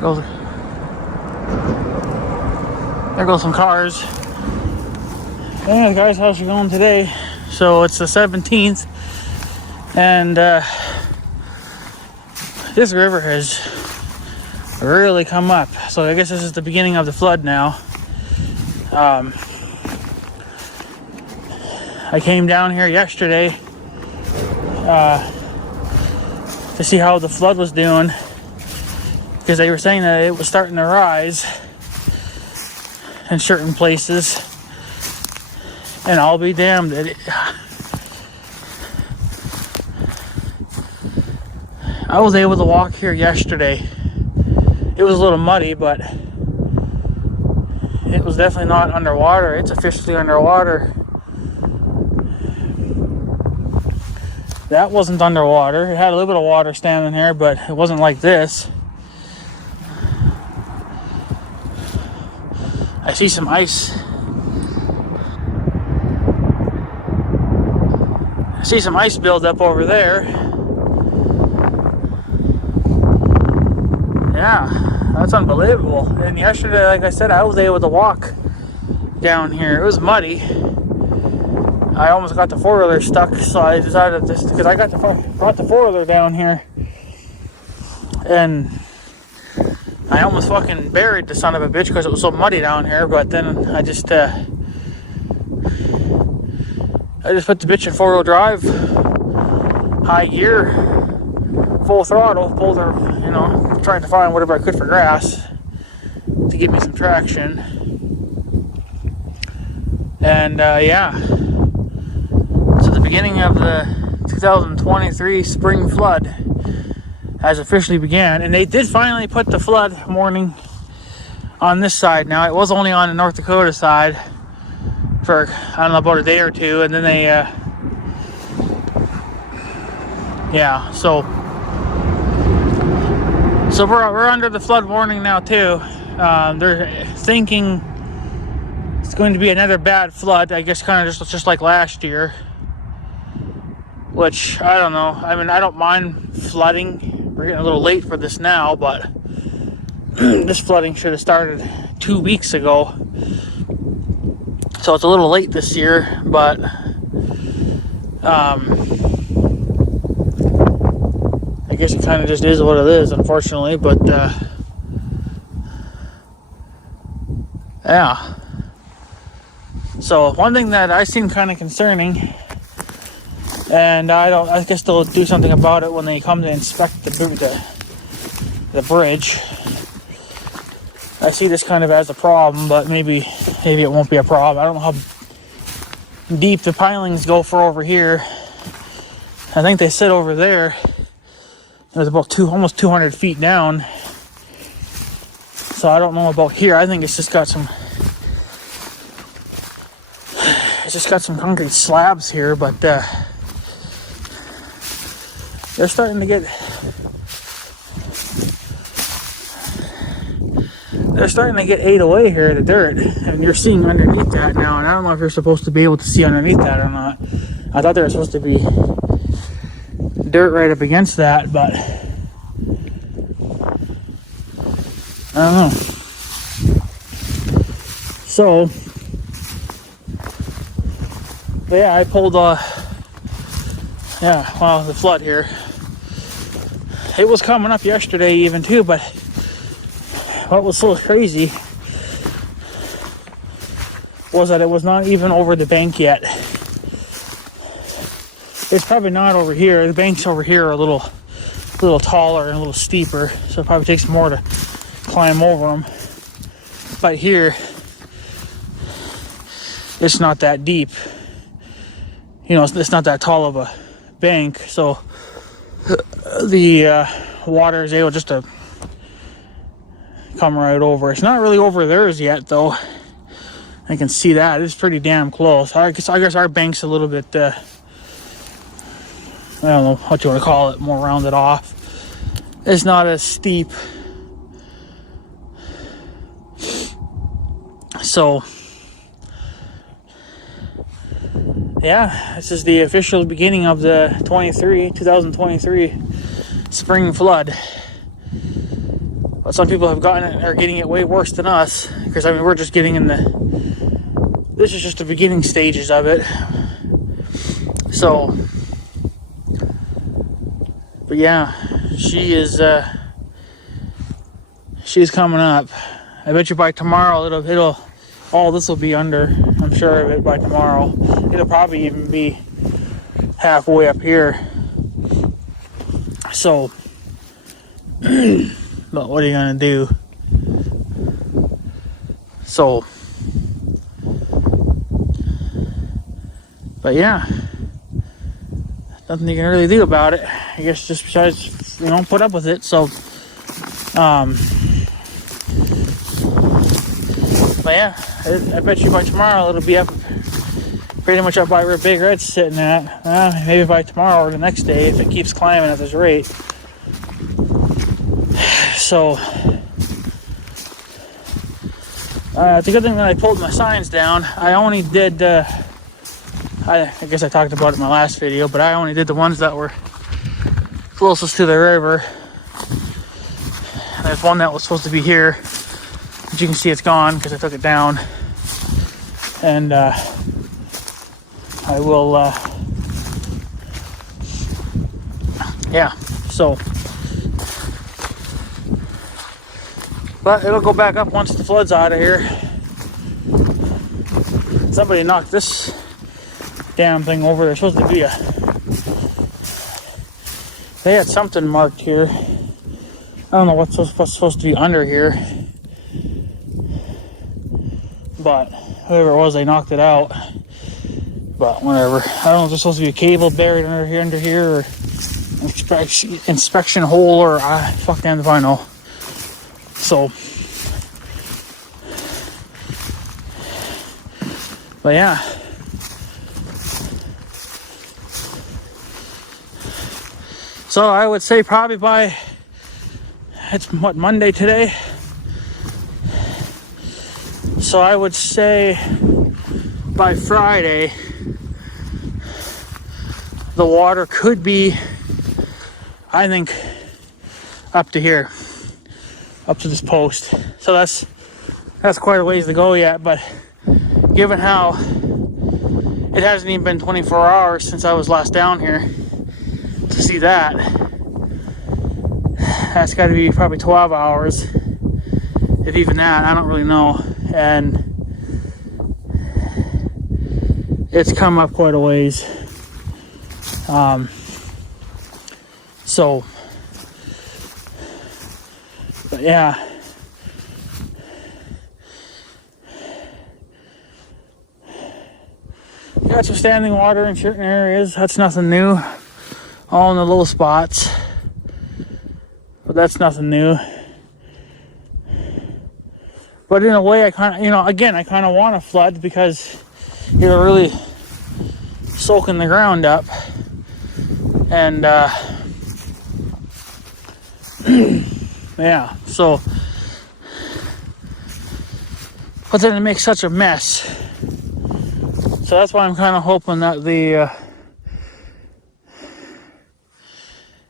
There goes some cars. Yeah, guys, how's it going today? So it's the 17th, and this river has really come up. So I guess this is the beginning of the flood now. I came down here yesterday to see how the flood was doing, because they were saying that it was starting to rise in certain places, and I'll be damned that I was able to walk here yesterday. It was a little muddy, but it was definitely not underwater. It's officially underwater. That wasn't underwater. It had a little bit of water standing here, but it wasn't like this. I see some ice. I see some ice build up over there. Yeah, that's unbelievable. And yesterday, like I said, I was able to walk down here. It was muddy. I almost got the four-wheeler stuck, so I decided just because I brought the four-wheeler down here, and I almost fucking buried the son of a bitch because it was so muddy down here. But then I just put the bitch in four-wheel drive, high gear, full throttle, pulled her, trying to find whatever I could for grass to give me some traction. And yeah, so the beginning of the 2023 spring flood has officially began, and they did finally put the flood warning on this side. Now, it was only on the North Dakota side for, I don't know, about a day or two, and then they yeah, so we're under the flood warning now too. They're thinking it's going to be another bad flood, I guess, kind of just like last year, which I don't know. I mean, I don't mind flooding. We're getting a little late for this now, but this flooding should have started 2 weeks ago. So it's a little late this year, but I guess it kind of just is what it is, unfortunately. But yeah. So one thing that I seem kind of concerning, and I guess they'll do something about it when they come to inspect the bridge. I see this kind of as a problem, but maybe it won't be a problem. I don't know how deep the pilings go for over here. I think they sit over there. It was about almost 200 feet down. So I don't know about here. I think it's just got some concrete slabs here, but they're starting to get ate away here, the dirt, and you're seeing underneath that now. And I don't know if you're supposed to be able to see underneath that or not. I thought there was supposed to be dirt right up against that, but I don't know. So, but yeah, I pulled the flood here. It was coming up yesterday even too, but what was so crazy was that it was not even over the bank yet. It's probably not over here. The banks over here are a little taller and a little steeper, so it probably takes more to climb over them. But here, it's not that deep. It's not that tall of a bank, so the water is able just to come right over. It's not really over theirs yet, though. I can see that. It's pretty damn close. I guess our bank's a little bit, I don't know what you want to call it, more rounded off. It's not as steep. So, yeah, this is the official beginning of the 2023 spring flood. But some people have gotten it, are getting it way worse than us. Because, I mean, we're just getting in this is just the beginning stages of it. So, but yeah, she's coming up. I bet you by tomorrow it'll all this will be under. I'm sure of it by tomorrow. It'll probably even be halfway up here. So, but what are you gonna do? So, but yeah, nothing you can really do about it. I guess just besides, put up with it. So, but yeah, I bet you by tomorrow it'll be up, pretty much up by where Big Red's sitting at. Maybe by tomorrow or the next day if it keeps climbing at this rate. So, it's a good thing that I pulled my signs down. I only did, I guess I talked about it in my last video, but I only did the ones that were closest to the river. And there's one that was supposed to be here, but you can see it's gone because I took it down. And I will, yeah, so. But it'll go back up once the flood's out of here. Somebody knocked this damn thing over. There's supposed to be they had something marked here. I don't know what's supposed to be under here. But whoever it was, they knocked it out. But whatever. I don't know if there's supposed to be a cable buried under here or inspection hole or fuck damn if I know. So, but yeah, so I would say probably by, it's what, Monday today? So I would say by Friday, the water could be, I think, up to here. Up to this post. So that's quite a ways to go yet, but given how it hasn't even been 24 hours since I was last down here to see that's got to be probably 12 hours, if even that. I don't really know. And it's come up quite a ways. So, but yeah, got some standing water in certain areas. That's nothing new. All in the little spots, but that's nothing new. But in a way, I kind of, again, I kind of want to flood because it'll really soaking the ground up. And yeah, so, but then it makes such a mess. So that's why I'm kind of hoping that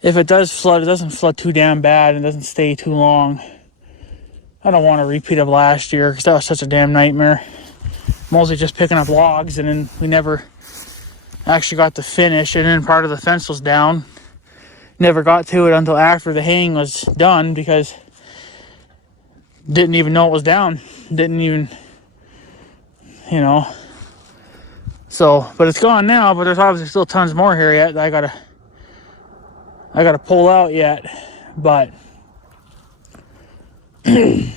if it does flood, it doesn't flood too damn bad and doesn't stay too long. I don't want a repeat of last year because that was such a damn nightmare. Mostly just picking up logs, and then we never actually got to finish, and then part of the fence was down. Never got to it until after the haying was done because didn't even know it was down. Didn't even, So, but it's gone now, but there's obviously still tons more here yet that I gotta pull out yet, but I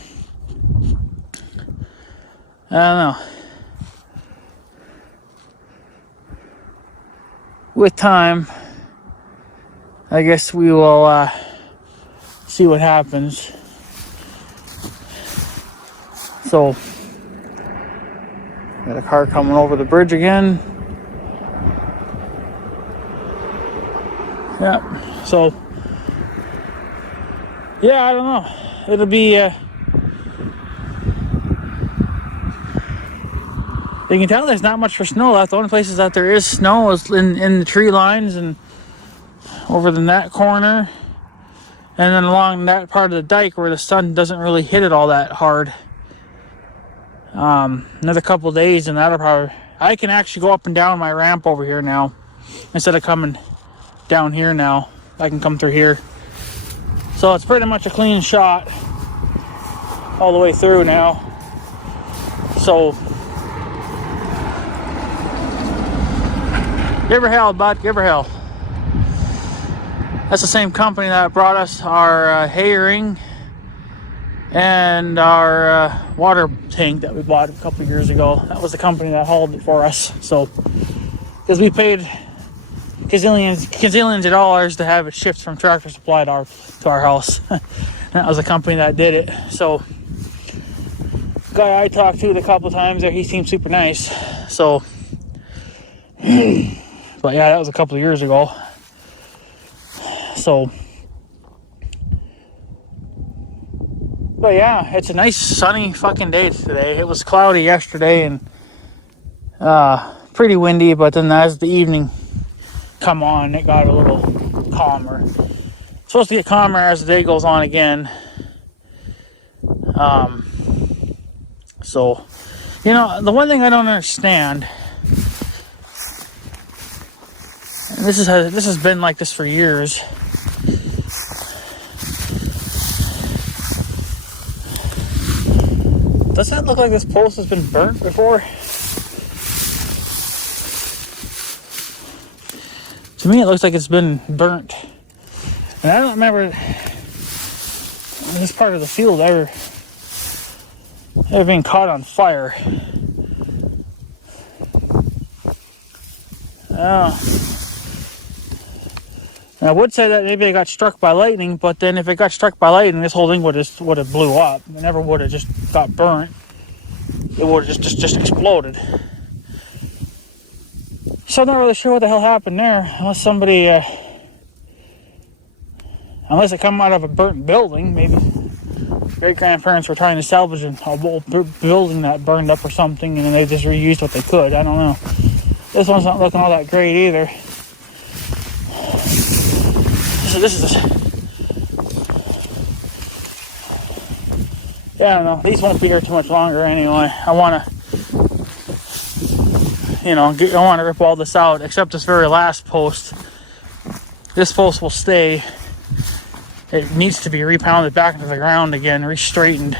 don't know. With time, I guess we will see what happens. So, got a car coming over the bridge again. Yeah, so, yeah, I don't know. It'll be, you can tell there's not much for snow left. The only places that there is snow is in the tree lines and over in that corner And then along that part of the dike where the sun doesn't really hit it all that hard, another couple days and that'll probably, I can actually go up and down my ramp over here now instead of coming down here now. I can come through here, so it's pretty much a clean shot all the way through now. So give her hell, bud, give her hell. That's the same company that brought us our hay ring and our water tank that we bought a couple of years ago. That was the company that hauled it for us. So, because we paid gazillions of dollars to have it shipped from Tractor Supply to our house. That was the company that did it. So, the guy I talked to a couple of times there, he seemed super nice. So, but yeah, that was a couple of years ago. So, but yeah, it's a nice sunny fucking day today. It was cloudy yesterday and pretty windy, but then as the evening come on, it got a little calmer. It's supposed to get calmer as the day goes on again. So, you know, the one thing I don't understand, and this has been like this for years. Does that look like this post has been burnt before? To me, it looks like it's been burnt. And I don't remember this part of the field ever being caught on fire. I would say that maybe it got struck by lightning, but then if it got struck by lightning, this whole thing would have blew up. It never would have just got burnt. It would have just exploded. So I'm not really sure what the hell happened there, unless somebody, unless it come out of a burnt building. Maybe great-grandparents were trying to salvage an old building that burned up or something, and then they just reused what they could. I don't know. This one's not looking all that great either. Yeah, I don't know. These won't be here too much longer anyway. I want to, I want to rip all this out, except this very last post. This post will stay. It needs to be repounded back into the ground again, re-straightened.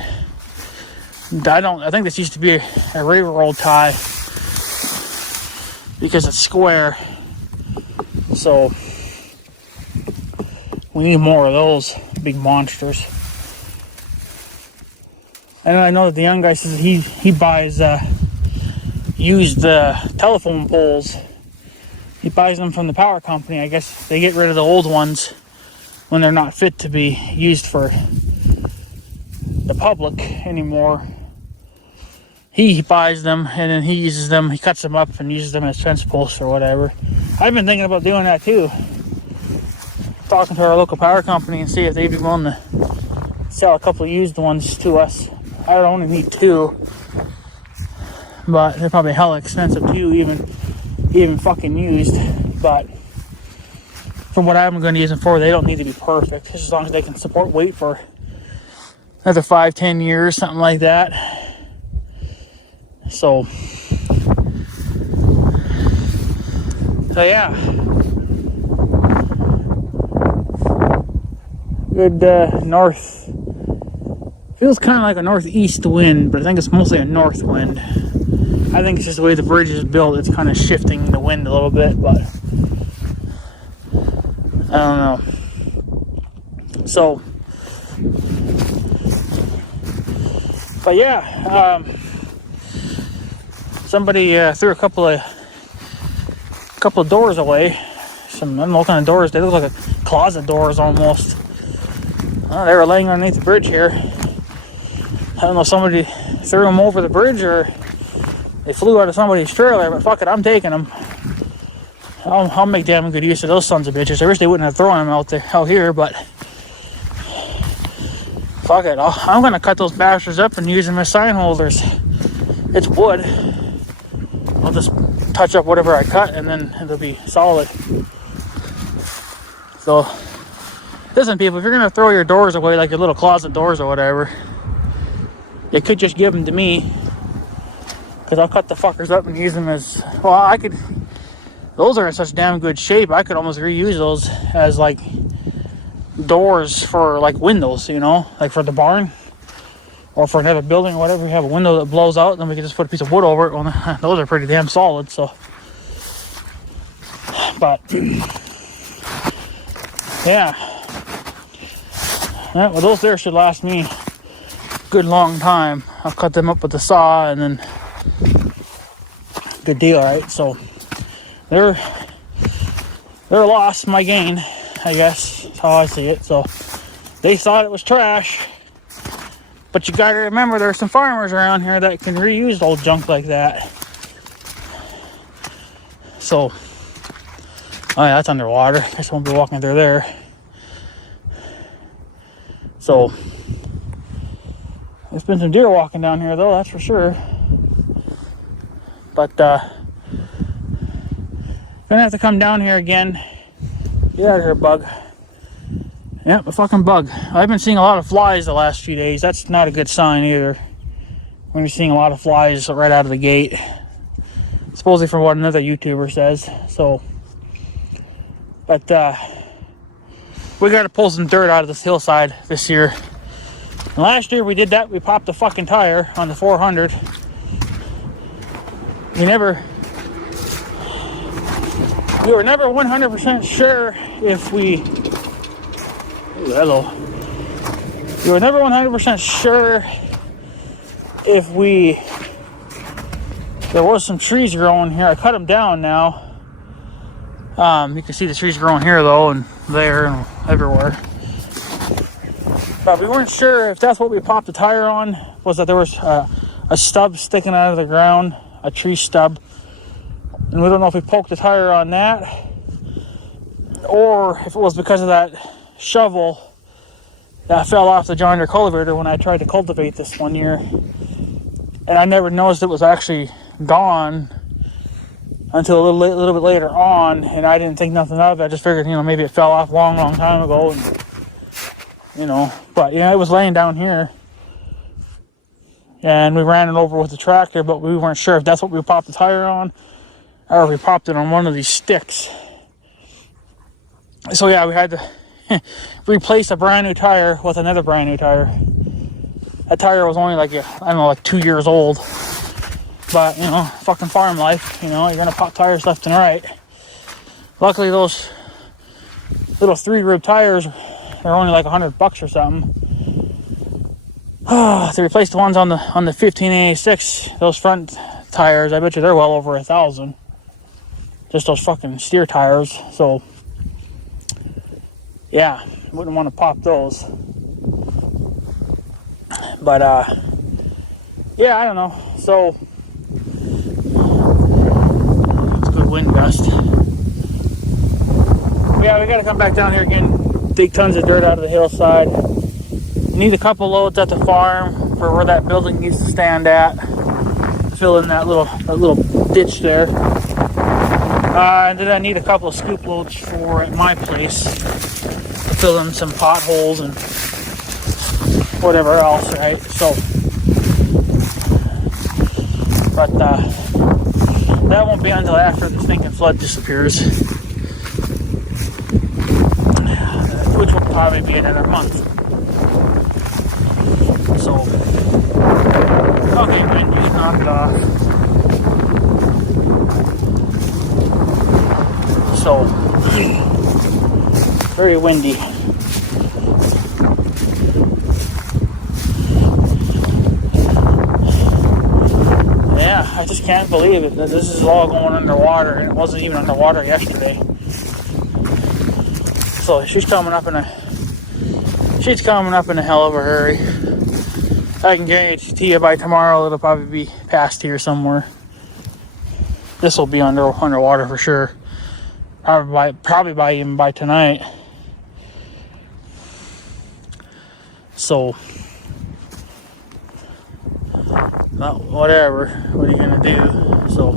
I think this used to be a railroad tie because it's square. So we need more of those big monsters. And I know that the young guy says he buys used telephone poles. He buys them from the power company. I guess they get rid of the old ones when they're not fit to be used for the public anymore. He buys them and then he uses them. He cuts them up and uses them as fence posts or whatever. I've been thinking about doing that too. Talking to our local power company and see if they'd be willing to sell a couple of used ones to us. I would only need 2, but they're probably hella expensive too, even fucking used. But from what I'm going to use them for, they don't need to be perfect, just as long as they can support weight for another 5-10 years, something like that. So yeah. Good north. Feels kind of like a northeast wind, but I think it's mostly a north wind. I think it's just the way the bridge is built. It's kind of shifting the wind a little bit, but I don't know. So, but yeah, somebody threw a couple of doors away. I don't know what kind of doors. They look like closet doors almost. They were laying underneath the bridge here. I don't know if somebody threw them over the bridge or they flew out of somebody's trailer, but fuck it, I'm taking them. I'll make damn good use of those sons of bitches. I wish they wouldn't have thrown them out here, but fuck it. I'm gonna cut those bastards up and use them as sign holders. It's wood. I'll just touch up whatever I cut and then it'll be solid. So Listen, people, if you're gonna throw your doors away, like your little closet doors or whatever, you could just give them to me, because I'll cut the fuckers up and use them as, well, I could, those are in such damn good shape, I could almost reuse those as like doors for like windows, you know, like for the barn or for another building or whatever. You have a window that blows out, then we can just put a piece of wood over it. Well, those are pretty damn solid. So, but yeah, well, those there should last me a good long time. I'll cut them up with the saw, and then good deal, right? So they're lost, my gain, I guess. That's how I see it. So they thought it was trash, but you gotta remember there's some farmers around here that can reuse old junk like that. So, oh yeah, that's underwater. I guess I won't be walking through there. So there's been some deer walking down here though, that's for sure. But gonna have to come down here again. Get out of here, bug. Yep, a fucking bug. I've been seeing a lot of flies the last few days. That's not a good sign either, when you're seeing a lot of flies right out of the gate, supposedly from what another YouTuber says. So, but we got to pull some dirt out of this hillside this year. And last year we did that. We popped the fucking tire on the 400. We were never 100% sure if we... Ooh, hello. We were never 100% sure if there was some trees growing here. I cut them down now. You can see the trees growing here though, and there, and everywhere. But we weren't sure if that's what we popped the tire on, was that there was a stub sticking out of the ground, a tree stub. And we don't know if we poked the tire on that, or if it was because of that shovel that fell off the John Deere cultivator when I tried to cultivate this one year. And I never noticed it was actually gone until a little bit later on, and I didn't think nothing of it. I just figured, you know, maybe it fell off a long time ago, and, you know, but yeah, it was laying down here, and we ran it over with the tractor, but we weren't sure if that's what we popped the tire on, or if we popped it on one of these sticks. So yeah, we had to replace a brand new tire with another brand new tire. That tire was only like, I don't know, like 2 years old. But, you know, fucking farm life, you know, you're gonna pop tires left and right. Luckily, those little 3-rib tires are only like $100 or something. To replace the ones on the 1586, those front tires, I bet you they're well over $1,000. Just those fucking steer tires. So, yeah, wouldn't want to pop those. But, yeah, I don't know. So, it's a good wind gust. Yeah, we gotta come back down here again, dig tons of dirt out of the hillside. Need a couple loads at the farm for where that building used to stand at. Fill in that little ditch there. And then I need a couple of scoop loads for at my place. Fill in some potholes and whatever else, right? So, but that won't be until after the stinking flood disappears, which will probably be another month. So, okay, wind just knocked off. So, very windy. Yeah, I just can't believe it that this is all going underwater, and it wasn't even underwater yesterday. So she's coming up in a hell of a hurry. I can guarantee to you by tomorrow it'll probably be past here somewhere. This will be underwater for sure. Probably even by tonight. So, well, whatever. What are you gonna do? So,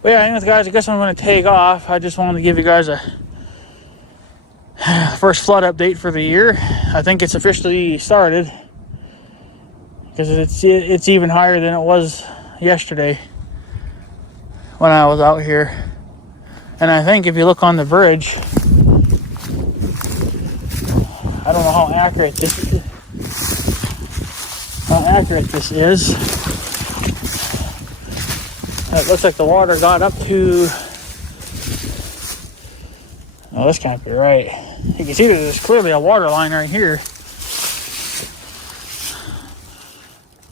but yeah, anyways, guys, I guess I'm gonna take off. I just wanted to give you guys a First flood update for the year. I think it's officially started because it's even higher than it was yesterday when I was out here. And I think if you look on the bridge, I don't know how accurate this is. It looks like the water got up to, oh, this can't be right. You can see that there's clearly a water line right here.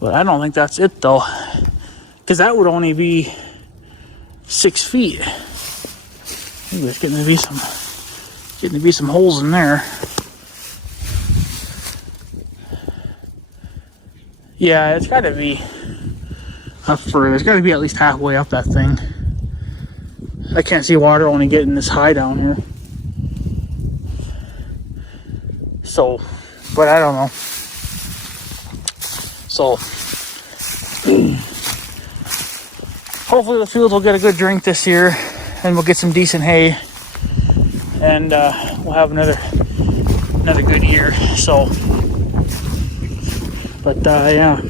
But I don't think that's it though, because that would only be 6 feet. Ooh, there's getting to be some holes in there. Yeah, it's got to be up further. It's got to be at least halfway up that thing. I can't see water only getting this high down here. So, but I don't know. So, hopefully the fields will get a good drink this year, and we'll get some decent hay, and we'll have another good year. So, but yeah.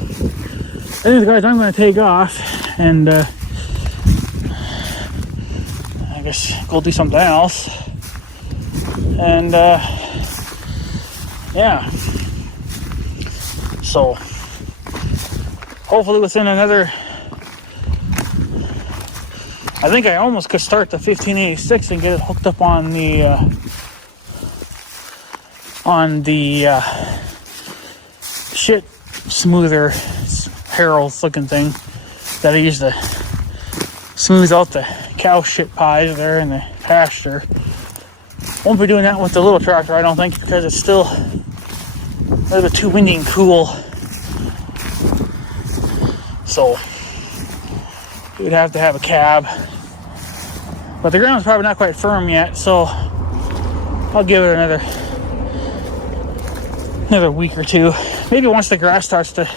Anyways, guys, I'm going to take off and I guess go do something else. And yeah. So hopefully within another, I think I almost could start the 1586 and get it hooked up on the shit smoother Harold's looking thing that I use to smooth out the cow shit pies there in the pasture. Won't be doing that with the little tractor, I don't think, because it's still a little bit too windy and cool. So you'd have to have a cab, but the ground's probably not quite firm yet, so I'll give it another week or two. Maybe once the grass starts to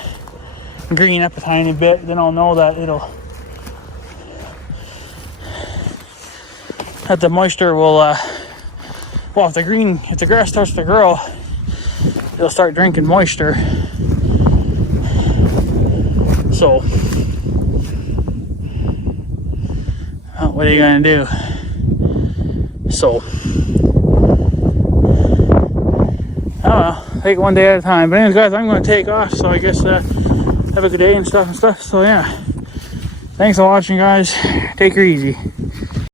green up a tiny bit, then I'll know that that the moisture will well, if the grass starts to grow, it'll start drinking moisture. So what are you gonna do? So I don't know, take it one day at a time. But anyways, guys, I'm gonna take off, so I guess have a good day and stuff. So yeah, thanks for watching, guys. Take her easy.